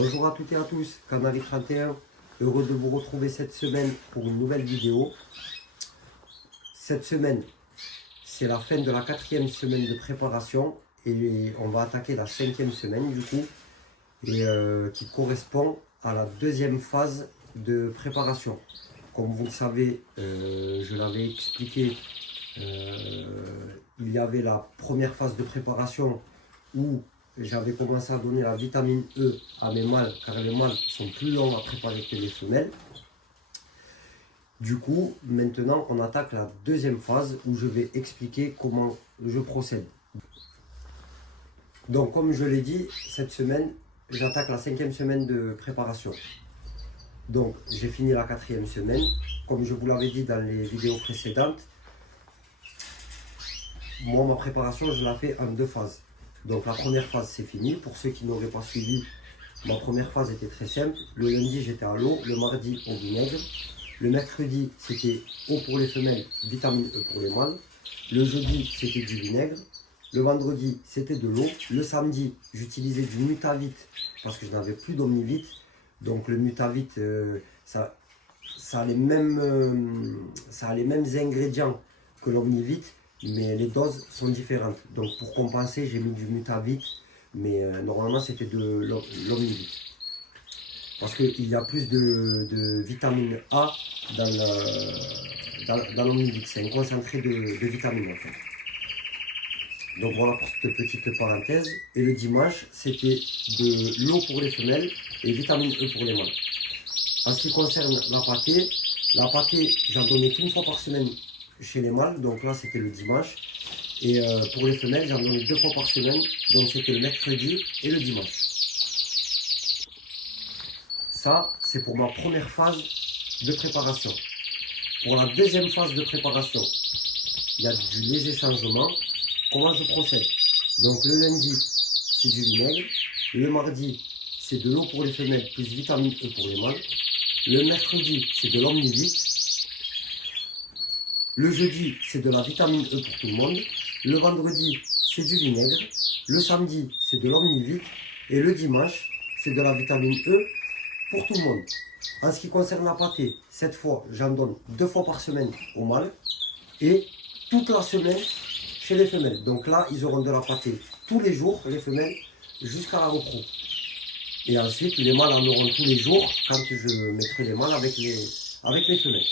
Bonjour à toutes et à tous, Canari 31, heureux de vous retrouver cette semaine pour une nouvelle vidéo. Cette semaine, c'est la fin de la 4e semaine de préparation et on va attaquer la 5e semaine du coup, et qui correspond à la 2e phase de préparation. Comme vous le savez, je l'avais expliqué, il y avait la première phase de préparation où j'avais commencé à donner la vitamine E à mes mâles, car les mâles sont plus longs à préparer que les femelles. Du coup, maintenant, on attaque la 2e phase où je vais expliquer comment je procède. Donc, comme je l'ai dit, cette semaine, j'attaque la 5e semaine de préparation. Donc, j'ai fini la 4e semaine. Comme je vous l'avais dit dans les vidéos précédentes, moi, ma préparation, je la fais en 2 phases. Donc la première phase c'est fini. Pour ceux qui n'auraient pas suivi, ma première phase était très simple. Le lundi j'étais à l'eau, le mardi au vinaigre. Le mercredi c'était eau pour les femelles, vitamine E pour les mâles. Le jeudi c'était du vinaigre. Le vendredi c'était de l'eau. Le samedi j'utilisais du Mutavit parce que je n'avais plus d'Omnivit. Donc le Mutavit ça a les mêmes ingrédients que l'Omnivit, mais les doses sont différentes. Donc pour compenser, j'ai mis du Mutavit, mais normalement c'était de l'Omnivit. Parce qu'il y a plus de vitamine A dans l'Omnivit. C'est un concentré de vitamines en fait. Donc voilà pour cette petite parenthèse. Et le dimanche, c'était de l'eau pour les femelles et vitamine E pour les mâles. En ce qui concerne la pâtée, j'en donnais qu'une fois par semaine chez les mâles, donc là c'était le dimanche. Et pour les femelles, j'en donnais 2 fois par semaine, donc c'était le mercredi et le dimanche. Ça, c'est pour ma première phase de préparation. Pour la 2e phase de préparation, il y a du léger changement. Comment je procède? Donc le lundi, c'est du vinaigre. Le mardi, c'est de l'eau pour les femelles plus vitamine E pour les mâles. Le mercredi, c'est de l'Omnivit. Le jeudi, c'est de la vitamine E pour tout le monde. Le vendredi, c'est du vinaigre. Le samedi, c'est de l'Omnivit. Et le dimanche, c'est de la vitamine E pour tout le monde. En ce qui concerne la pâtée, cette fois, j'en donne 2 fois par semaine aux mâles. Et toute la semaine chez les femelles. Donc là, ils auront de la pâtée tous les jours, les femelles, jusqu'à la repro. Et ensuite, les mâles en auront tous les jours quand je mettrai les mâles avec les femelles.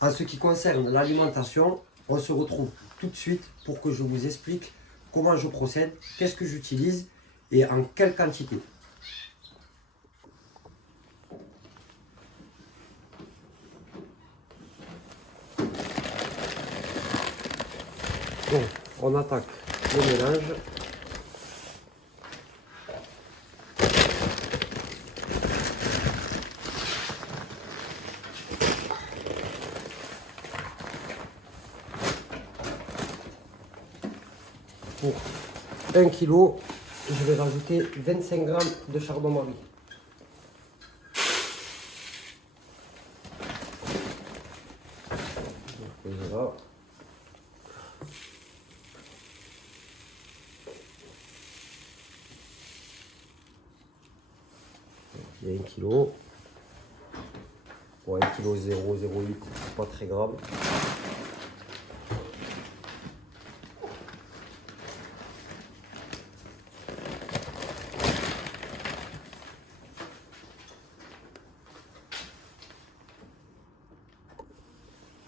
En ce qui concerne l'alimentation, on se retrouve tout de suite pour que je vous explique comment je procède, qu'est-ce que j'utilise et en quelle quantité. Donc, on attaque le mélange. Pour 1 kg, je vais rajouter 25 g de chardon-marie. Voilà. Il y a 1 kg. Pour 1 kg 0,08, c'est pas très grave.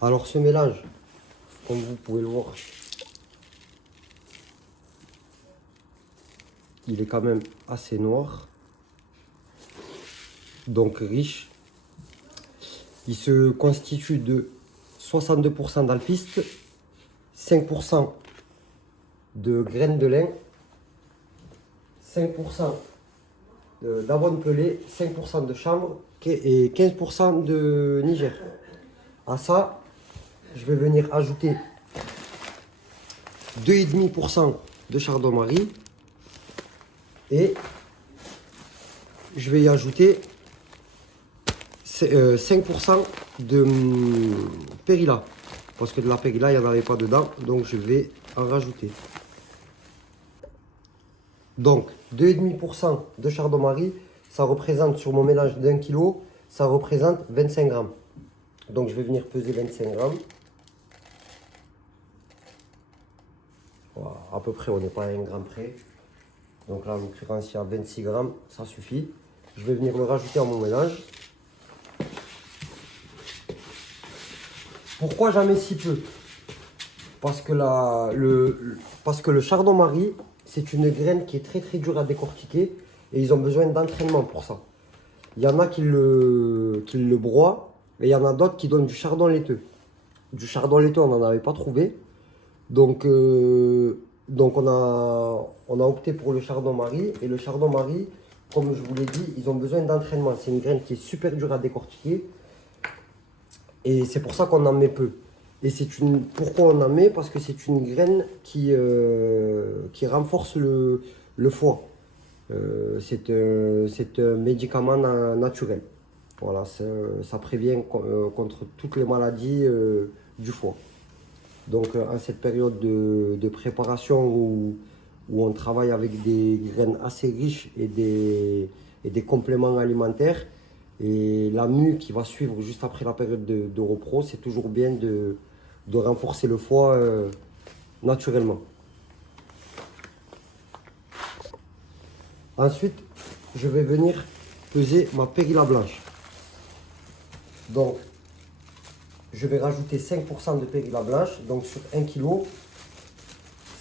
Alors ce mélange, comme vous pouvez le voir, il est quand même assez noir, donc riche. Il se constitue de 62% d'alpiste, 5% de graines de lin, 5% d'avoine pelée, 5% de chanvre et 15% de Niger. À ça, je vais venir ajouter 2,5% de chardon-marie et je vais y ajouter 5% de périlla, parce que de la périlla il n'y en avait pas dedans, donc je vais en rajouter. Donc 2,5% de chardonnay, ça représente sur mon mélange d'1 kg, ça représente 25 grammes. Donc je vais venir peser 25 grammes. Voilà, à peu près, on n'est pas à 1 gramme près. Donc là, en l'occurrence, il y a 26 grammes, ça suffit. Je vais venir le rajouter à mon mélange. Pourquoi j'en mets si peu? Parce que le chardonnay, c'est une graine qui est très très dure à décortiquer et ils ont besoin d'entraînement pour ça. Il y en a qui le broient et il y en a d'autres qui donnent du chardon laiteux. Du chardon laiteux, on n'en avait pas trouvé. Donc on a opté pour le chardonnay. Et le chardonnay, comme je vous l'ai dit, ils ont besoin d'entraînement. C'est une graine qui est super dure à décortiquer. Et c'est pour ça qu'on en met peu. Et pourquoi on en met? Parce que c'est une graine qui renforce le foie. C'est un médicament naturel. Voilà, ça prévient contre toutes les maladies du foie. Donc en cette période de préparation où on travaille avec des graines assez riches et des compléments alimentaires, et la mue qui va suivre juste après la période de repos, c'est toujours bien de renforcer le foie naturellement. Ensuite, je vais venir peser ma périlla blanche. Donc, je vais rajouter 5% de périlla blanche. Donc, sur 1 kg,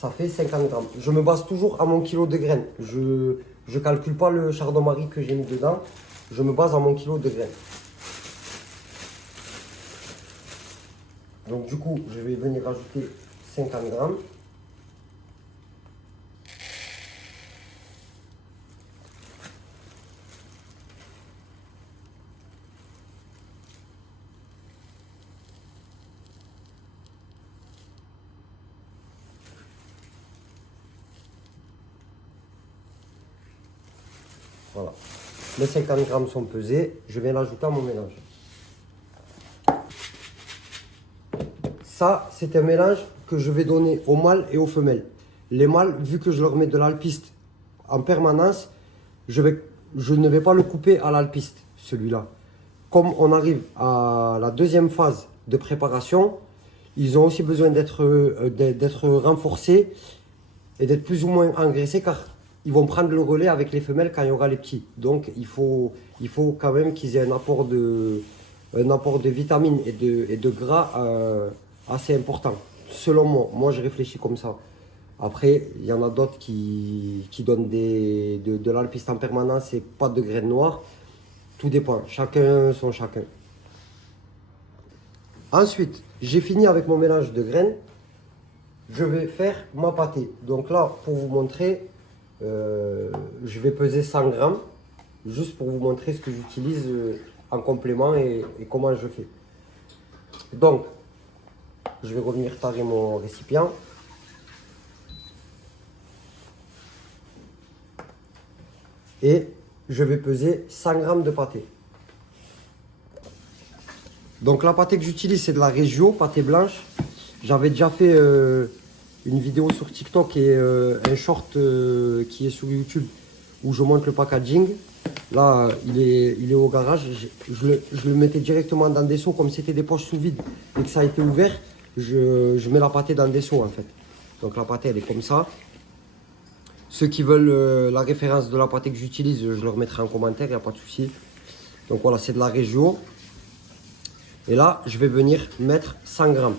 ça fait 50 grammes. Je me base toujours à mon kilo de graines. Je ne calcule pas le chardonnay que j'ai mis dedans. Je me base à mon kilo de graines. Donc, du coup, je vais venir rajouter 50 grammes. Voilà. Les 50 grammes sont pesés. Je vais l'ajouter à mon mélange. Ça, c'est un mélange que je vais donner aux mâles et aux femelles. Les mâles, vu que je leur mets de l'alpiste en permanence, je ne vais pas le couper à l'alpiste, celui-là. Comme on arrive à la deuxième phase de préparation, ils ont aussi besoin d'être renforcés et d'être plus ou moins engraissés car ils vont prendre le relais avec les femelles quand il y aura les petits. Donc il faut quand même qu'ils aient un apport de vitamines et de gras assez important. Selon moi, je réfléchis comme ça. Après, il y en a d'autres qui donnent de l'alpiste en permanence et pas de graines noires. Tout dépend, chacun son chacun. Ensuite, j'ai fini avec mon mélange de graines. Je vais faire ma pâtée. Donc là, pour vous montrer, je vais peser 100 grammes. Juste pour vous montrer ce que j'utilise en complément et comment je fais. Donc, je vais revenir tarer mon récipient. Et je vais peser 100 grammes de pâté. Donc la pâté que j'utilise, c'est de la Regio, pâté blanche. J'avais déjà fait une vidéo sur TikTok et un short qui est sur YouTube où je montre le packaging. Là, il est au garage. Je le mettais directement dans des seaux comme c'était des poches sous vide et que ça a été ouvert. Je mets la pâté dans des seaux en fait. Donc la pâté, elle est comme ça. Ceux qui veulent la référence de la pâté que j'utilise, je leur mettrai en commentaire, il n'y a pas de souci. Donc voilà, c'est de la Regio. Et là, je vais venir mettre 100 grammes.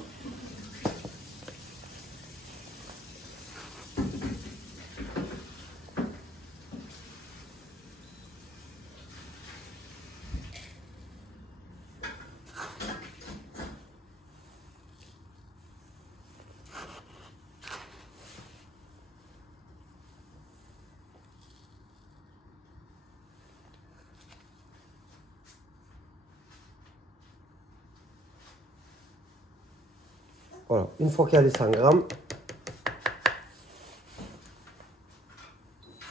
Voilà, une fois qu'il y a les 100 grammes,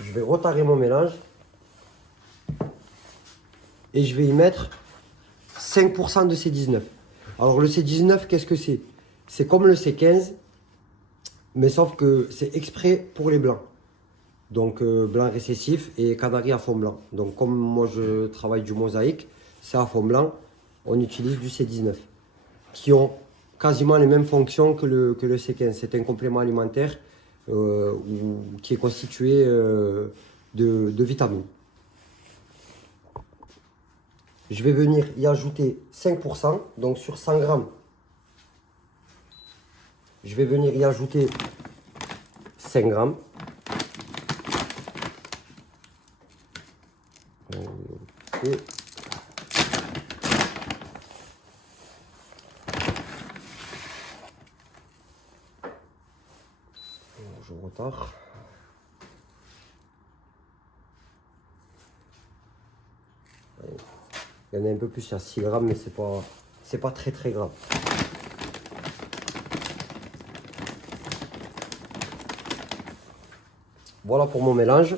je vais retarer mon mélange et je vais y mettre 5% de C19. Alors le C19, qu'est-ce que c'est? C'est comme le C15, mais sauf que c'est exprès pour les blancs. donc blanc récessif et canari à fond blanc. Donc comme moi je travaille du mosaïque, c'est à fond blanc, on utilise du C19 qui ont quasiment les mêmes fonctions que le C15. C'est un complément alimentaire qui est constitué de vitamines. Je vais venir y ajouter 5%, donc sur 100 grammes. Je vais venir y ajouter 5 grammes. Okay. Je retard. Il y en a un peu plus, il y a 6 grammes, mais c'est pas très grave. Voilà pour mon mélange.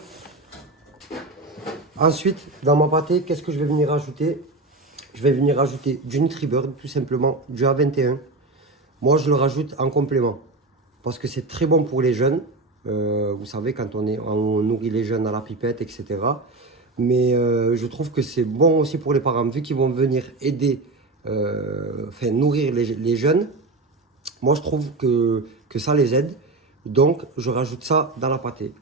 Ensuite, dans ma pâtée, qu'est-ce que je vais venir ajouter? Je vais venir ajouter du Nutribird, tout simplement, du A21. Moi, je le rajoute en complément parce que c'est très bon pour les jeunes. Vous savez, quand on nourrit les jeunes à la pipette, etc. Mais je trouve que c'est bon aussi pour les parents, vu qu'ils vont venir aider, nourrir les jeunes. Moi, je trouve que ça les aide. Donc, je rajoute ça dans la pâtée.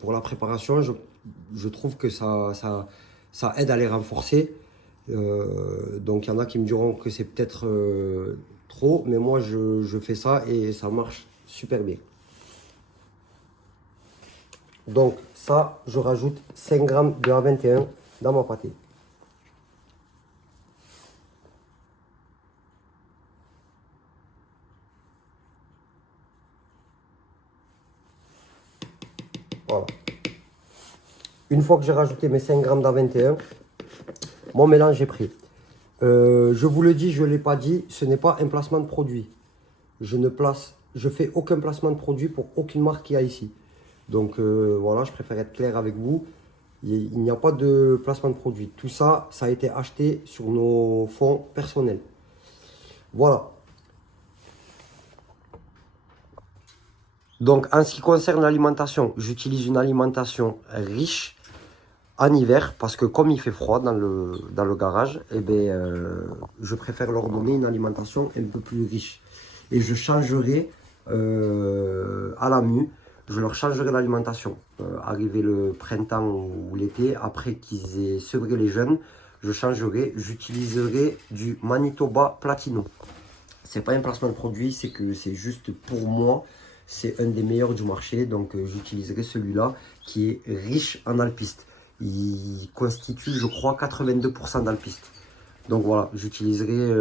Pour la préparation, je trouve que ça aide à les renforcer. Donc, il y en a qui me diront que c'est peut-être trop, mais moi, je fais ça et ça marche super bien. Donc, ça, je rajoute 5 grammes de A21 dans ma pâtée. Voilà. Une fois que j'ai rajouté mes 5 grammes d'A21, mon mélange est prêt. Je vous le dis, je ne l'ai pas dit, ce n'est pas un placement de produit. Je fais aucun placement de produit pour aucune marque qu'il y a ici. Donc voilà, je préfère être clair avec vous. Il n'y a pas de placement de produit. Tout ça, ça a été acheté sur nos fonds personnels. Voilà. Donc en ce qui concerne l'alimentation, j'utilise une alimentation riche en hiver parce que comme il fait froid dans le garage, eh ben, je préfère leur donner une alimentation un peu plus riche. Et je changerai à la mue, je leur changerai l'alimentation. Arrivé le printemps ou l'été, après qu'ils aient sevré les jeunes, j'utiliserai du Manitoba Platino. C'est pas un placement de produit, c'est que c'est juste pour moi, c'est un des meilleurs du marché, donc j'utiliserai celui-là qui est riche en alpiste. Il constitue, je crois, 82% d'alpiste. Donc voilà, j'utiliserai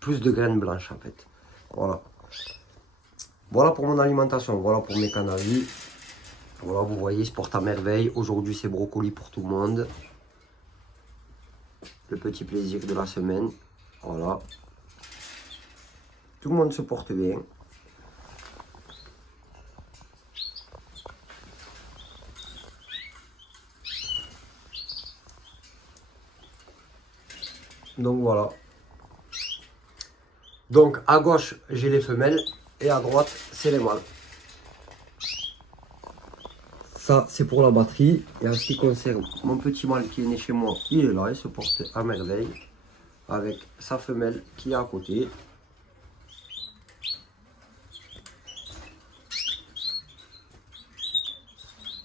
plus de graines blanches en fait. Voilà. Voilà pour mon alimentation, voilà pour mes canaris. Voilà, vous voyez, ils se portent à merveille. Aujourd'hui, c'est brocoli pour tout le monde. Le petit plaisir de la semaine. Voilà. Tout le monde se porte bien. Donc voilà. Donc à gauche, j'ai les femelles et à droite, c'est les mâles. Ça, c'est pour la batterie. Et en ce qui concerne mon petit mâle qui est né chez moi, il est là, il se porte à merveille avec sa femelle qui est à côté.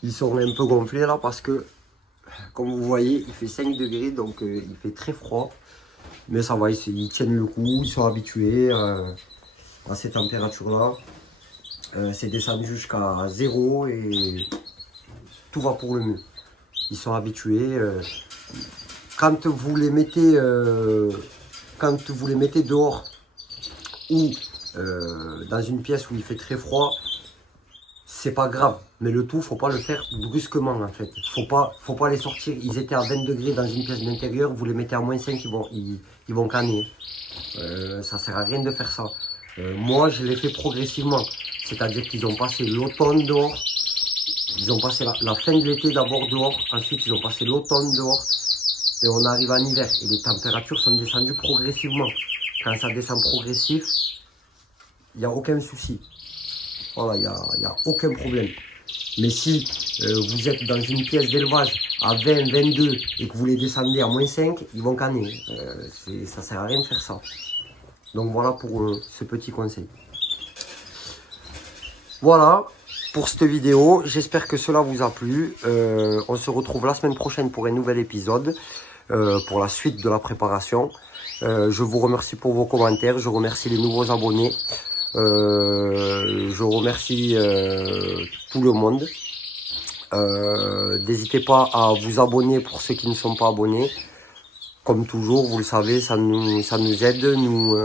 Ils sont un peu gonflés là parce que, comme vous voyez, il fait 5 degrés, donc il fait très froid. Mais ça va, ils tiennent le coup, ils sont habitués à ces températures-là. C'est descendu jusqu'à 0 et tout va pour le mieux. Ils sont habitués. Quand vous les mettez dehors ou dans une pièce où il fait très froid, c'est pas grave. Mais le tout, faut pas le faire brusquement en fait. Faut pas les sortir. Ils étaient à 20 degrés dans une pièce d'intérieur, vous les mettez à moins 5, ils vont canner. Ça sert à rien de faire ça. Moi, je l'ai fait progressivement. C'est-à-dire qu'ils ont passé l'automne dehors. Ils ont passé la fin de l'été d'abord dehors. Ensuite, ils ont passé l'automne dehors. Et on arrive en hiver. Et les températures sont descendues progressivement. Quand ça descend progressif, il n'y a aucun souci. Voilà, il n'y a aucun problème. Mais si vous êtes dans une pièce d'élevage à 20, 22 et que vous les descendez à -5, ils vont canner. Ça sert à rien de faire ça. Donc voilà pour ce petit conseil. Voilà pour cette vidéo. J'espère que cela vous a plu. On se retrouve la semaine prochaine pour un nouvel épisode, pour la suite de la préparation. Je vous remercie pour vos commentaires. Je remercie les nouveaux abonnés. Je remercie tout le monde. N'hésitez pas à vous abonner pour ceux qui ne sont pas abonnés. Comme toujours, vous le savez, ça nous aide, nous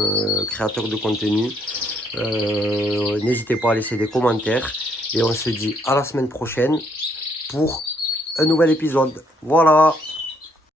créateurs de contenu. N'hésitez pas à laisser des commentaires. Et on se dit à la semaine prochaine pour un nouvel épisode. Voilà.